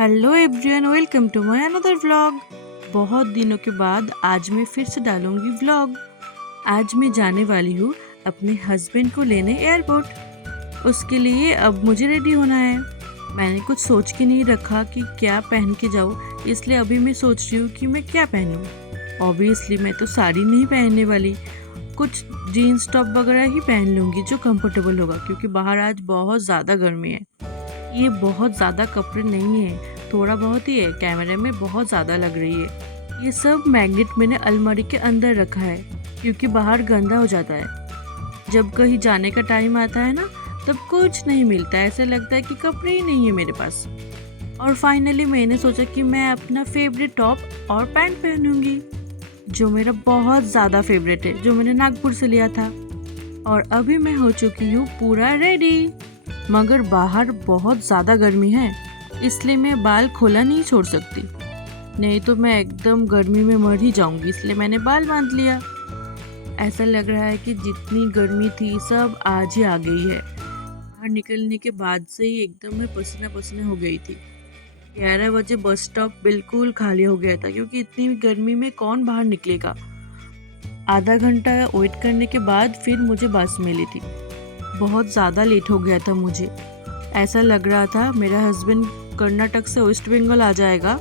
Hello everyone, welcome to my another vlog. बहुत दिनों के बाद आज मैं फिर से डालूंगी व्लॉग। आज मैं जाने वाली हूँ अपने हस्बैंड को लेने एयरपोर्ट। उसके लिए अब मुझे रेडी होना है। मैंने कुछ सोच के नहीं रखा कि क्या पहन के जाऊँ, इसलिए अभी मैं सोच रही हूँ कि मैं क्या पहनूँ। ऑब्वियसली मैं तो साड़ी नहीं पहनने वाली, कुछ जीन्स टॉप वगैरह ही पहन लूँगी जो कंफर्टेबल होगा, क्योंकि बाहर आज बहुत ज़्यादा गर्मी है। ये बहुत ज़्यादा कपड़े नहीं है, थोड़ा बहुत ही है, कैमरे में बहुत ज़्यादा लग रही है। ये सब मैग्नेट मैंने अलमारी के अंदर रखा है, क्योंकि बाहर गंदा हो जाता है। जब कहीं जाने का टाइम आता है ना, तब कुछ नहीं मिलता है, ऐसा लगता है कि कपड़े ही नहीं है मेरे पास। और फाइनली मैंने सोचा कि मैं अपना फेवरेट टॉप और पैंट पहनूंगी, जो मेरा बहुत ज़्यादा फेवरेट है, जो मैंने नागपुर से लिया था। और अभी मैं हो चुकी हूँ पूरा रेडी। मगर बाहर बहुत ज़्यादा गर्मी है, इसलिए मैं बाल खोला नहीं छोड़ सकती, नहीं तो मैं एकदम गर्मी में मर ही जाऊंगी। इसलिए मैंने बाल बांध लिया। ऐसा लग रहा है कि जितनी गर्मी थी सब आज ही आ गई है। बाहर निकलने के बाद से ही एकदम मैं पसीना पसीना हो गई थी। 11 बजे बस स्टॉप बिल्कुल खाली हो गया था, क्योंकि इतनी गर्मी में कौन बाहर निकलेगा। आधा घंटा वेट करने के बाद फिर मुझे बस मिली थी। बहुत ज़्यादा लेट हो गया था मुझे। ऐसा लग रहा था मेरा हस्बैंड कर्नाटक से वेस्ट बंगाल आ जाएगा,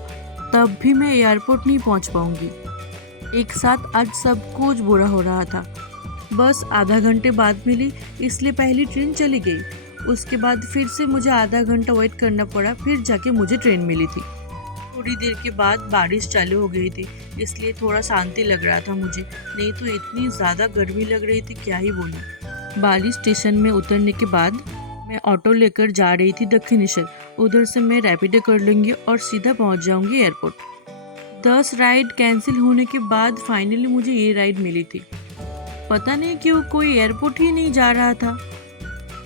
तब भी मैं एयरपोर्ट नहीं पहुंच पाऊंगी। एक साथ आज सब कुछ बुरा हो रहा था। बस आधा घंटे बाद मिली, इसलिए पहली ट्रेन चली गई। उसके बाद फिर से मुझे आधा घंटा वेट करना पड़ा, फिर जाके मुझे ट्रेन मिली थी। थोड़ी देर के बाद बारिश चालू हो गई थी, इसलिए थोड़ा शांति लग रहा था मुझे, नहीं तो इतनी ज़्यादा गर्मी लग रही थी, क्या ही बोलूं। बाली स्टेशन में उतरने के बाद मैं ऑटो लेकर जा रही थी दक्षिणेश्वर। उधर से मैं रैपिडो कर लूँगी और सीधा पहुंच जाऊंगी एयरपोर्ट। 10 राइड कैंसिल होने के बाद फाइनली मुझे ये राइड मिली थी। पता नहीं क्यों कोई एयरपोर्ट ही नहीं जा रहा था।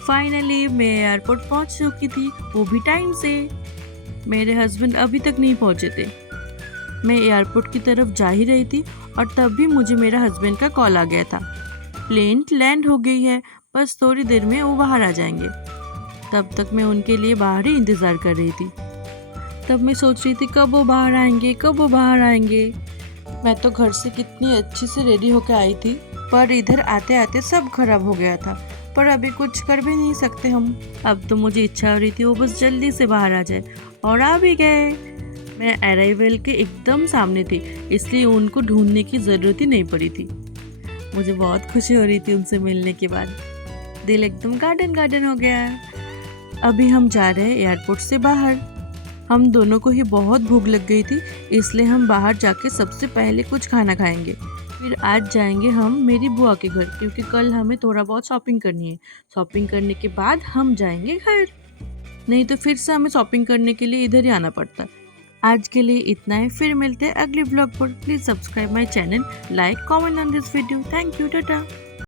फाइनली मैं एयरपोर्ट पहुंच चुकी थी, वो भी टाइम से। मेरे हस्बैंड अभी तक नहीं पहुंचे थे। मैं एयरपोर्ट की तरफ जा ही रही थी और तब भी मुझे मेरा हस्बैंड का कॉल आ गया था। प्लेन लैंड हो गई है, बस थोड़ी देर में वो बाहर आ जाएंगे। तब तक मैं उनके लिए बाहर ही इंतज़ार कर रही थी। तब मैं सोच रही थी कब वो बाहर आएंगे, कब वो बाहर आएंगे। मैं तो घर से कितनी अच्छी से रेडी होकर आई थी, पर इधर आते आते सब खराब हो गया था। पर अभी कुछ कर भी नहीं सकते हम। अब तो मुझे इच्छा हो रही थी वो बस जल्दी से बाहर आ जाए, और आ भी गए। मैं अराइवल के एकदम सामने थी, इसलिए उनको ढूंढने की ज़रूरत ही नहीं पड़ी थी। मुझे बहुत खुशी हो रही थी उनसे मिलने के बाद। दिल एकदम गार्डन गार्डन हो गया। अभी हम जा रहे हैं एयरपोर्ट से बाहर। हम दोनों को ही बहुत भूख लग गई थी, इसलिए हम बाहर जाके सबसे पहले कुछ खाना खाएंगे। फिर आज जाएंगे हम मेरी बुआ के घर, क्योंकि कल हमें थोड़ा बहुत शॉपिंग करनी है। शॉपिंग करने के बाद हम जाएंगे घर, नहीं तो फिर से हमें शॉपिंग करने के लिए इधर ही आना पड़ता। आज के लिए इतना है, फिर मिलते हैं अगले ब्लॉग पर। Please subscribe my channel, like comment on this video. Thank you, Tata.